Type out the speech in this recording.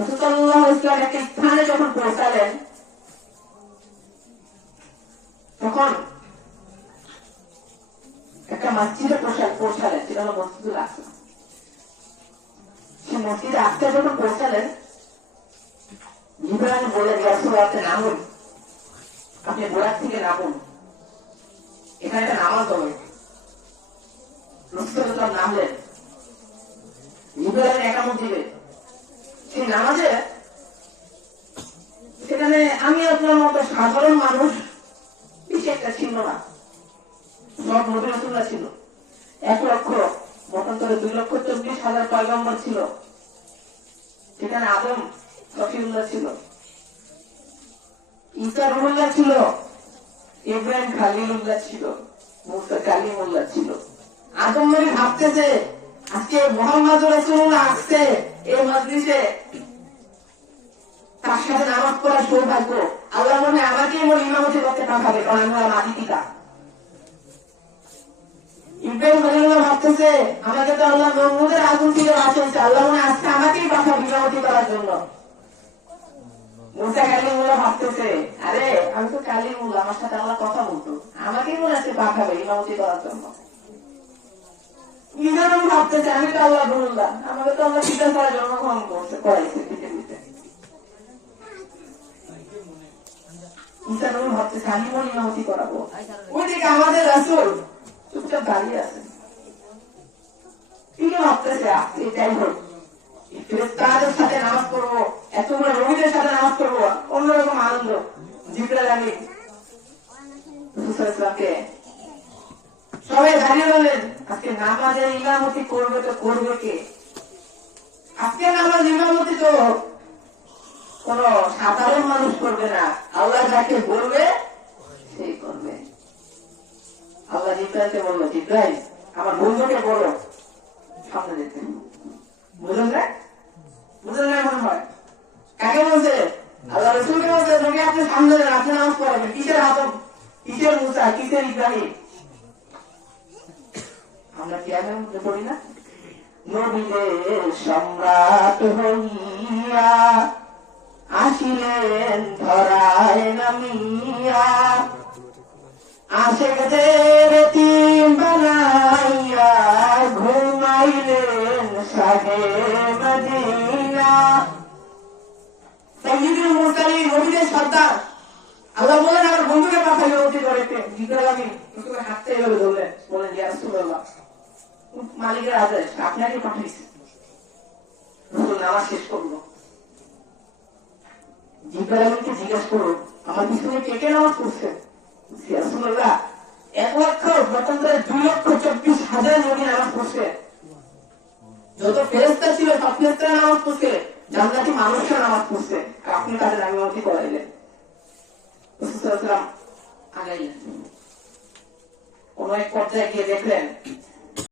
রাসূল সাল্লাল্লাহু আলাইহি ওয়াসাল্লাম একটা স্থানে যখন পৌঁছালেন তখন একটা মসজিদে পৌঁছালেন, সেটা হলো মসজিদুল আকসা। সেই মসজিদে আকসা যখন পৌঁছালেন, জিবরাইল বলে রাসূলুল্লাহ আপনি নামুন, আপনি ঘোড়া থেকে নামুন, এখানে একটা নামাজ হবে। রাসূলুল্লাহ নামলেন, জিবরাইল একামত দিবে। সেই নামাজে সেখানে আমি আপনার মতো সাধারণ মানুষ বেশি একটা ছিল না, সব নবী রাসূলুল্লাহ ছিল। 1 লক্ষ মতান্তরে 2,40,000 পয়গম্বর ছিল। সেখানে আদম সফিউল্লাহ ছিল, ঈসা রুহুল্লাহ ছিল, ইব্রাহিম খালিলুল্লাহ ছিল, মুসা কালিমুল্লাহ ছিল। আদম নবী ভাবতেছে আজকে মুহাম্মদ রাসূলুল্লাহ আসছে এই মজলিসে, তার সাথে নামাজ পড়ার সৌভাগ্য, আল্লাহ মনে হয় আমাকেই মোর ইমামতি করতে পাঠাবে, কারণ আমি আমার মাটি পিতা। ইব্রাহিম খলিলুল্লাহ ভাবতেছে আমাকে তো আল্লাহ নমরুদের আগুন থেকে বাঁচিয়েছে, আল্লাহ মনে আজকে আমাকেই পাঠাবে ইমামতি করার জন্য। মুসা কালিমুল্লাহ ভাবতেছে আরে আমি তো কালিমুল্লাহ, আমার সাথে আল্লাহ কথা বলতো, আমাকেই মনে আজকে পাঠাবে ইমামতি করার জন্য। ঈসা নবী ভাবতেছে আমি তো আল্লাহ রুহুল্লাহ, আমাকে তো আল্লাহ পিতা ছাড়া জন্মগ্রহণ করাইছে পৃথিবীতে। ঈসা নবী ভাবতেছে আমি মোর ইমামতি করাবো। ওইদিকে আমাদের রাসূল চুপচাপ দাঁড়িয়ে আছে, তিনি ভাবতেছে এটাই হোক, ফেরেশতাদের সাথে নামাজ পড়বো, এতগুলো নবীদের সাথে নামাজ পড়বো, অন্যরকম আনন্দ। জিবরাইল আমিন রাসূল সাল্লাল্লাহু আলাইহি ওয়াসাল্লামকে সবাই দাঁড়িয়ে বললেন আজকে নামাজের ইমামতি করবে তো করবে কে? আজকে নামাজ ইমামতি তো কোন সাধারণ মানুষ করবে না, আল্লাহ যাকে বলবে সেই করবে। আল্লাহ জিবরাইলকে বললো জিবরাইল আমার বন্ধুকে বলো সামনে যেতে। বুঝলেন না? বুঝলেন না মনে হয়? কাকে বলছে? আল্লাহ রাসূলকে বলছে নবী আপনি সামনে যান, আপনি নামাজ পড়াবেন। কিসের আদম, কিসের মুসা, কিসের ইব্রাহিম? আমরা কি আগে মধ্যে পড়ি না? নবীদের সম্রাট হইয়া আসিলেন ধরায় নামিয়া, আশেকদের এতিম বানাইয়া ঘুমাইলেন শাহে মদিনা। সাইয়্যিদুল মুরসালিন নবীদের সর্দার, আল্লাহ বলেন আমার বন্ধুকে পাঠাই ইমামতি করাইতে। জিবরাইল আমিন রাসূলের হাতটা এভাবে ধরলেন, বলেন ইয়া রাসূলুল্লাহ মালিকের আদেশ, আপনাকে পাঠাইছে। রাসূল নামাজ শেষ করলো, জিবরাইল আমিনকে জিজ্ঞেস করলো আমার পিছনে কে কে নামাজ পড়ছে? ইয়া রাসূলুল্লাহ 1 লক্ষ মতান্তরে 2,24,000 নবী নামাজ পড়ছে, যত ফেরেশতা ছিল সব ফেরেশতারা নামাজ পড়ছে, জান্নাতি মানুষরা নামাজ পড়ছে, আর আপনি তাদের ইমামতি করাইলেন। রাসূল সাল্লাল্লাহু আলাইহি ওয়াসাল্লাম কোন এক পর্যায়ে গিয়ে দেখলেন